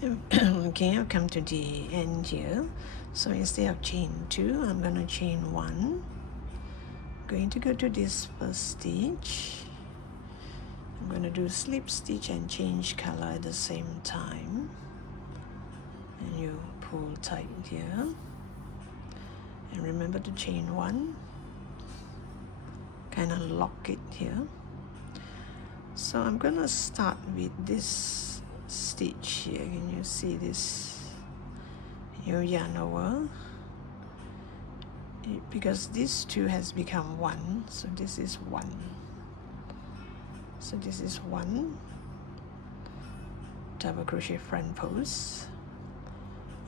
Okay, I've come to the end here. So instead of chain 2, I'm going to chain 1. Going to go to this first stitch. I'm going to do slip stitch and change color at the same time. And you pull tight here. And remember to chain 1. Kind of lock it here. So I'm going to start with this stitch here. Can you see this? You yarn over. Because this 2 has become 1, so this is 1. So this is 1 double crochet front post.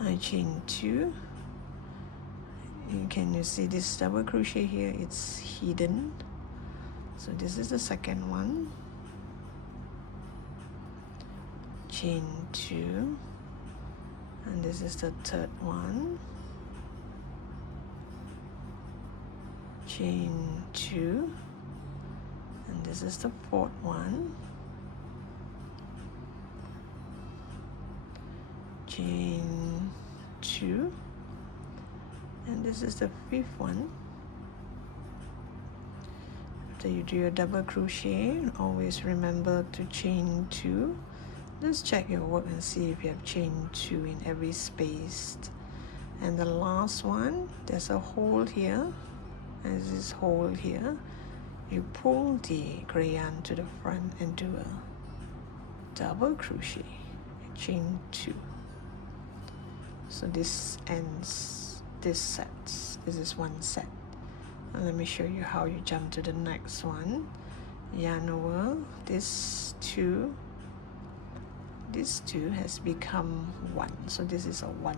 I chain 2. Can you see this double crochet here? It's hidden. So this is the second one. Chain 2, and this is the third one. Chain 2, and this is the fourth one. Chain 2, and this is the fifth one. After you do your double crochet, always remember to chain 2. Just check your work and see if you have chain 2 in every space. And the last one, there's a hole here. There's this hole here. You pull the gray yarn to the front and do a double crochet. Chain 2. So this ends this set. This is one set. And let me show you how you jump to the next one. Yarn over this 2. This 2 has become 1, so this is a 1.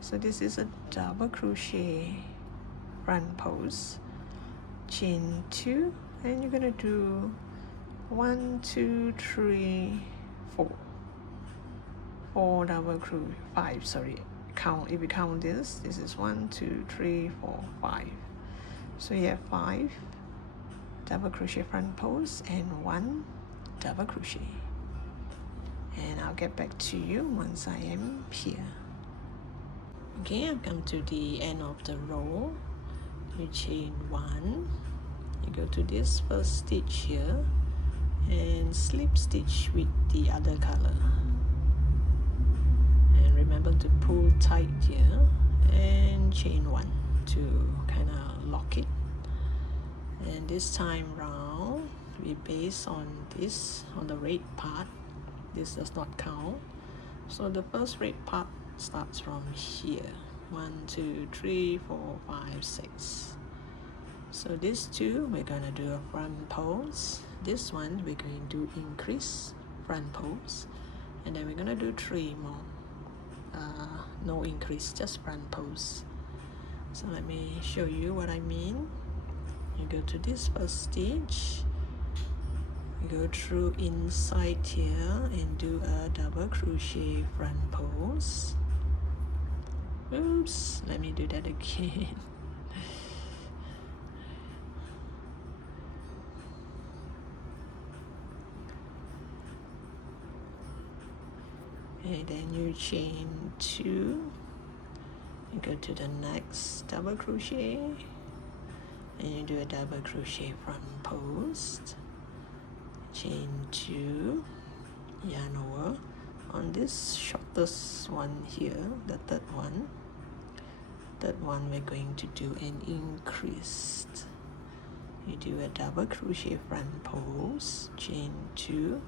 So this is a double crochet front post, chain 2, and you're gonna do 1, 2, 3, 4. 4 double crochet, 5. Sorry, count. If you count this is 1, 2, 3, 4, 5. So you have 5 double crochet front post and 1 double crochet. And I'll get back to you once I am here. Okay, I've come to the end of the row. You chain 1, you go to this first stitch here and slip stitch with the other color, and remember to pull tight here and chain 1 to kind of lock it. And this time round we base on this, on the red part. This does not count. So the first red part starts from here. 1, 2, 3, 4, 5, 6. So this 2, we're gonna do a front pose. This one, we're going to increase front pose. And then we're gonna do 3 more. No increase, just front pose. So let me show you what I mean. You go to this first stitch. Go through inside here and do a double crochet front pose. Oops, let me do that again. And then you chain 2, you go to the next double crochet and you do a double crochet front post. Chain 2, yarn over on this shortest one here, the third one we're going to do an increase. You do a double crochet front pose, chain 2,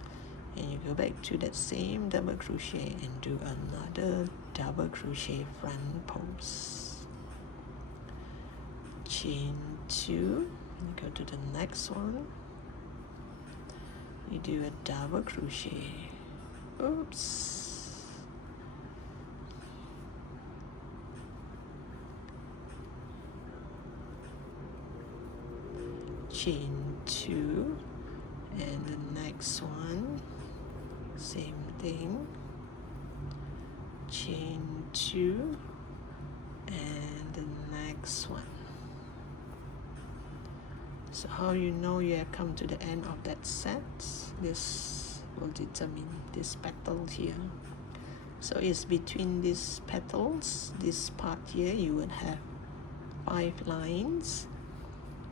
and you go back to that same double crochet and do another double crochet front pose, chain 2, and go to the next one. You do a double crochet. Oops. Chain 2, and the next one, same thing. Chain 2, and the next one. So how you know you have come to the end of that set? This will determine this petal here. So it's between these petals, this part here, you would have 5 lines.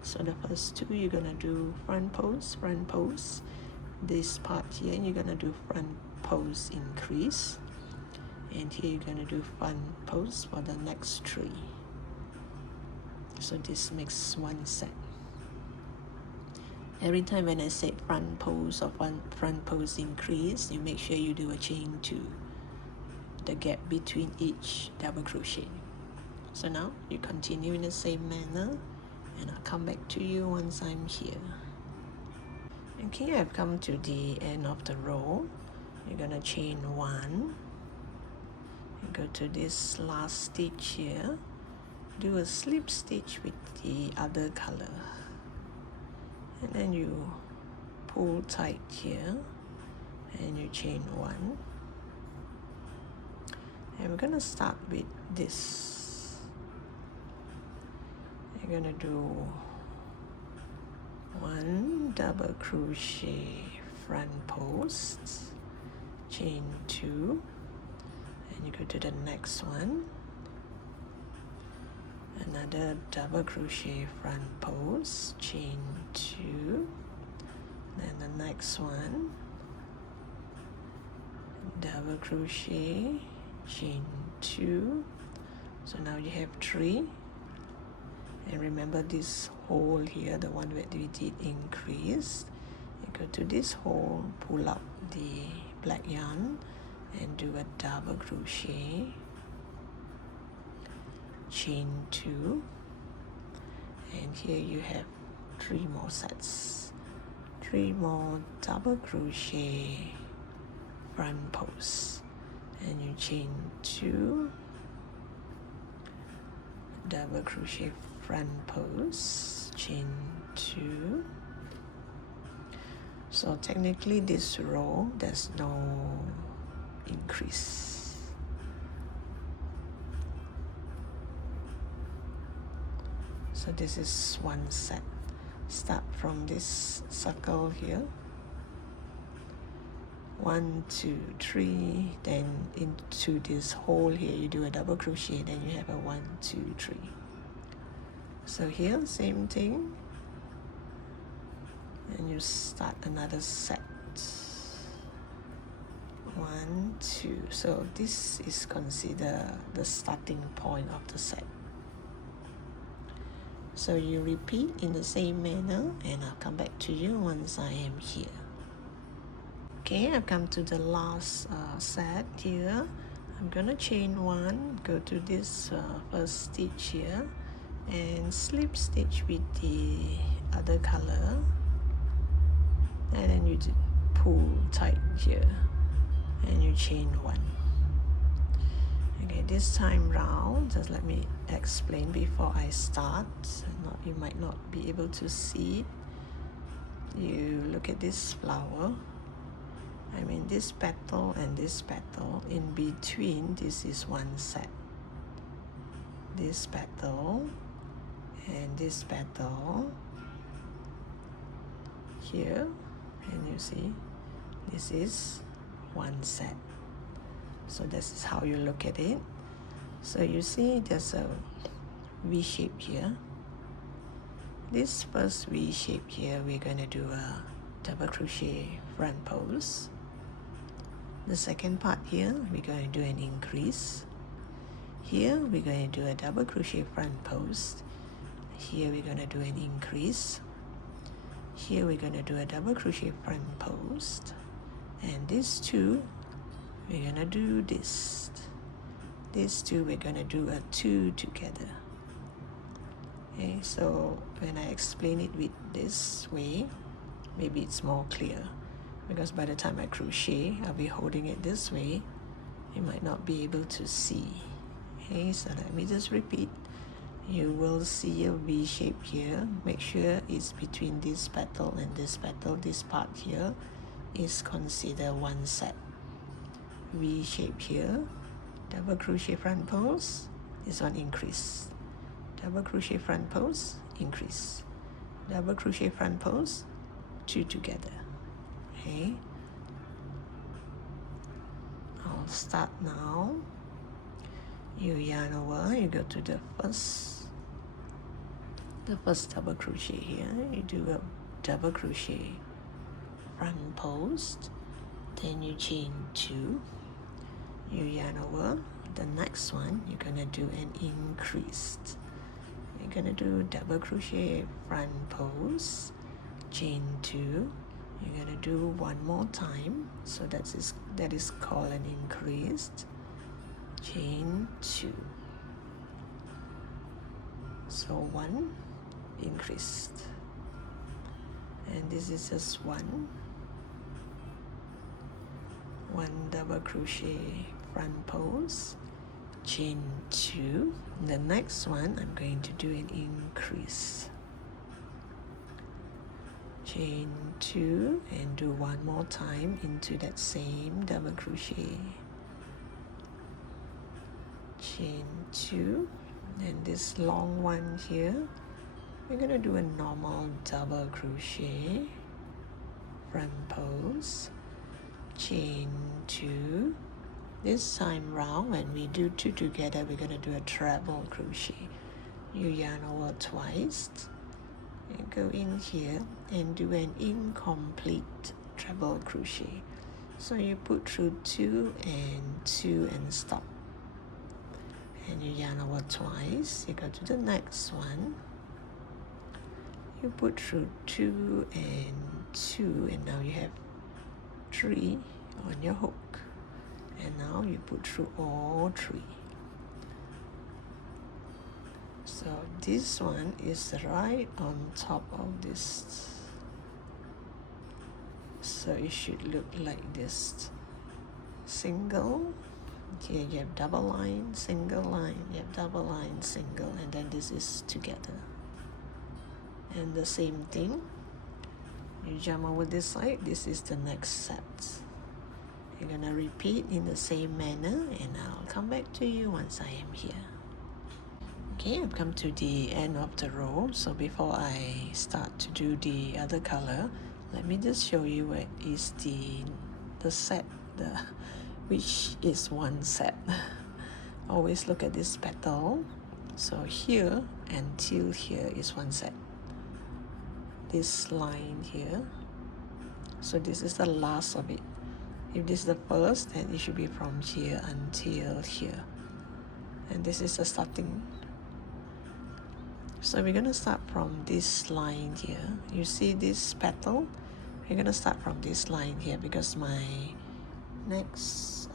So the first 2 you're gonna do front post. This part here you're gonna do front post increase, and here you're gonna do front post for the next 3. So this makes 1 set. Every time when I say front post or front post increase, you make sure you do a chain 2, the gap between each double crochet. So now you continue in the same manner, and I'll come back to you once I'm here. Okay, I've come to the end of the row. You're gonna chain 1 and go to this last stitch here, do a slip stitch with the other color, and then you pull tight here and you chain 1, and we're gonna start with this. You're gonna do 1 double crochet front post, chain 2, and you go to the next one, another double crochet front post, chain 2, then the next one, double crochet, chain 2. So now you have 3, and remember this hole here, the one that we did increase, you go to this hole, pull up the black yarn and do a double crochet, chain 2, and here you have 3 more sets, 3 more double crochet front posts, and you chain 2, double crochet front post, chain 2. So technically this row there's no increase. So this is 1 set. Start from this circle here, 1 2 3, then into this hole here you do a double crochet, then you have a 1 2 3. So here same thing, and you start another set, 1 2. So this is considered the starting point of the set. So you repeat in the same manner, and I'll come back to you once I am here. Okay, I've come to the last set here. I'm gonna chain 1, go to this first stitch here, and slip stitch with the other color, and then you pull tight here and you chain 1. Okay, this time round, just let me explain before I start. You might not be able to see it. You look at this flower, I mean this petal and this petal, in between this is 1 set. This petal and this petal here, and you see this is 1 set. So this is how you look at it. So you see there's a V shape here. This first V shape here, we're going to do a double crochet front post. The second part here, we're going to do an increase. Here we're going to do a double crochet front post. Here we're going to do an increase. Here we're going to do a double crochet front post, and these 2 we're going to do this. These 2 we're going to do a 2 together. Okay, so when I explain it with this way, maybe it's more clear, because by the time I crochet I'll be holding it this way, you might not be able to see. Okay, so let me just repeat. You will see a V shape here. Make sure it's between this petal and this petal. This part here is considered 1 set. V shape here, double crochet front post, this one increase, double crochet front post, increase, double crochet front post, 2 together. Okay, all I'll start now. You yarn over, you go to the first double crochet here. You do a double crochet front post, then you chain 2, you yarn over. The next one you're gonna do an increased. You're gonna do double crochet front post, chain 2, you're gonna do one more time, so that is called an increased, chain 2. So 1 increased, and this is just one double crochet front post, chain 2. The next one I'm going to do an increase, chain 2, and do one more time into that same double crochet, chain 2, and this long one here we're going to do a normal double crochet front post, chain 2. This time round, when we do 2 together, we're going to do a treble crochet. You yarn over twice and go in here and do an incomplete treble crochet. So you put through 2 and 2 and stop, and you yarn over twice. You go to the next one, you put through 2 and 2, and now you have 3 on your hook, and now you put through all 3. So this one is right on top of this, so it should look like this. Single, here you have double line, single line, you have double line, single, and then this is together. And the same thing, you jump over this side, this is the next set. You're gonna repeat in the same manner, and I'll come back to you once I am here. Okay, I've come to the end of the row, so before I start to do the other color, let me just show you where is the set, which is one set. Always look at this petal. So here until here is one set. This line here, so this is the last of it. If this is the first, then it should be from here until here, and this is the starting. So we're gonna start from this line here. You see this petal, we're gonna start from this line here, because my next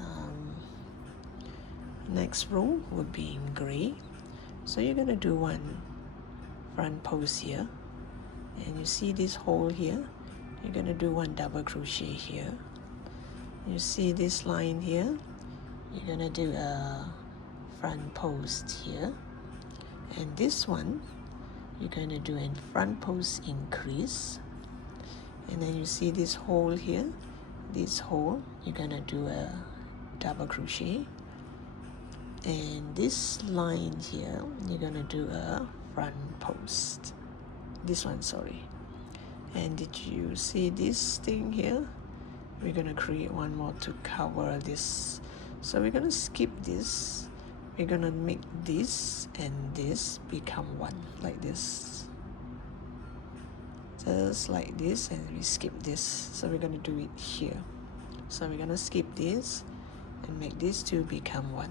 row would be in gray. So you're gonna do one front post here, and you see this hole here, you're gonna do one double crochet here. You see this line here, you're gonna do a front post here, and this one you're gonna do a front post increase, and then you see this hole here, this hole, you're gonna do a double crochet, and this line here you're gonna do a front post, this one, sorry. And did you see this thing here? We're gonna create one more to cover this, so we're gonna skip this. We're gonna make this and this become one, like this, just like this, and we skip this. So we're gonna do it here. So we're gonna skip this and make these two become one.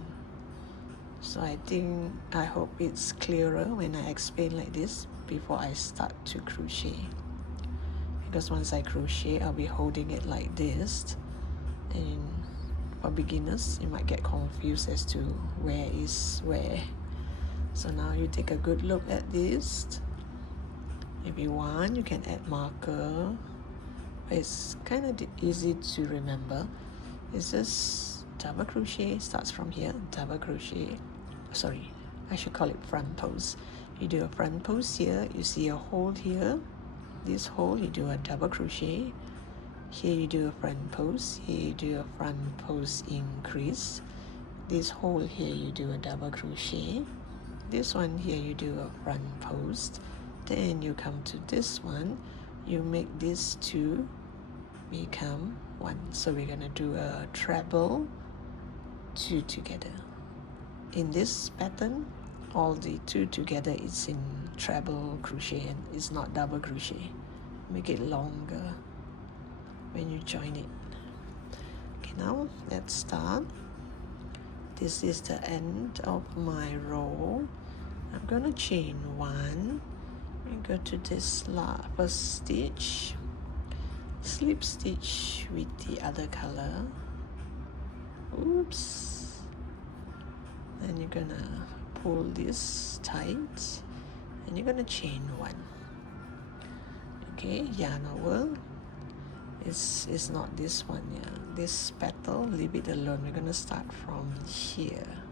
So I hope it's clearer when I explain like this before I start to crochet, because once I crochet I'll be holding it like this, and for beginners you might get confused as to where is where. So now you take a good look at this. If you want, you can add marker, but it's kind of easy to remember. It's just double crochet, starts from here, double crochet, sorry, I should call it front post. You do a front post here, you see a hole here, this hole, you do a double crochet. Here you do a front post, here you do a front post increase. This hole here you do a double crochet. This one here you do a front post. Then you come to this one, you make these two become one. So we're gonna do a treble 2 together. In this pattern, all the 2 together is in treble crochet and it's not double crochet. Make it longer when you join it. Okay, now let's start. This is the end of my row. I'm gonna chain 1 and go to this first stitch, slip stitch with the other color. Oops. And you're gonna pull this tight and you're gonna chain 1. Okay, yarn over. It's not this one, yeah. This petal, leave it alone. We're gonna start from here.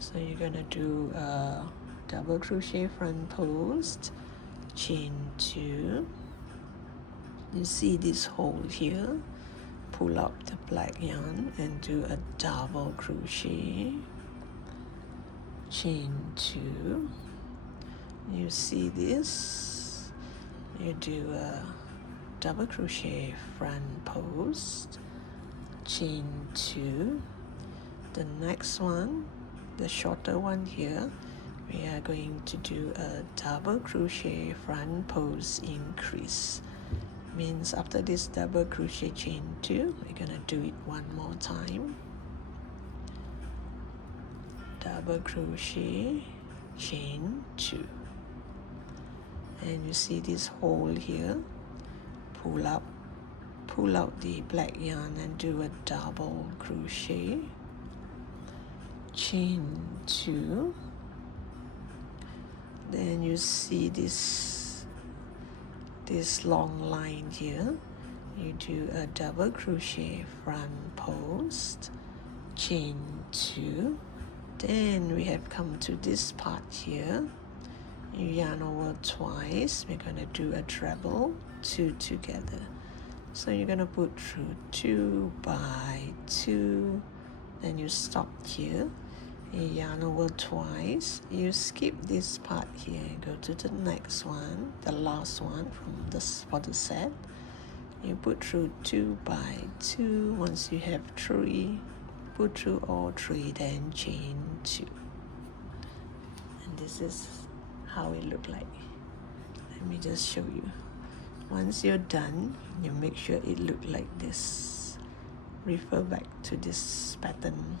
So you're gonna do a double crochet front post, chain 2. You see this hole here, pull out the black yarn and do a double crochet, chain 2. You see this, you do a double crochet front post, chain 2. The next one, the shorter one here, we are going to do a double crochet front post increase. Means after this double crochet chain 2, we're gonna do it one more time. Double crochet, chain 2. And you see this hole here, pull out the black yarn and do a double crochet, chain 2. Then you see this long line here, you do a double crochet front post, chain 2. Then we have come to this part here, you yarn over twice. We're going to do a treble 2 together. So you're going to put through 2 by 2, then you stop here, you yarn over twice, you skip this part here and go to the next one, the last one for the set. You put through 2 by 2. Once you have 3, put through all 3, then chain 2. And this is how it look like. Let me just show you. Once you're done, you make sure it look like this. Refer back to this pattern.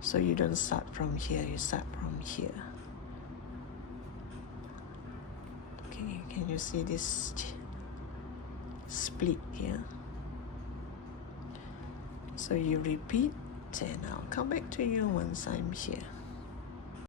So you don't start from here, you start from here. Okay, can you see this split here? So you repeat, and I'll come back to you once I'm here.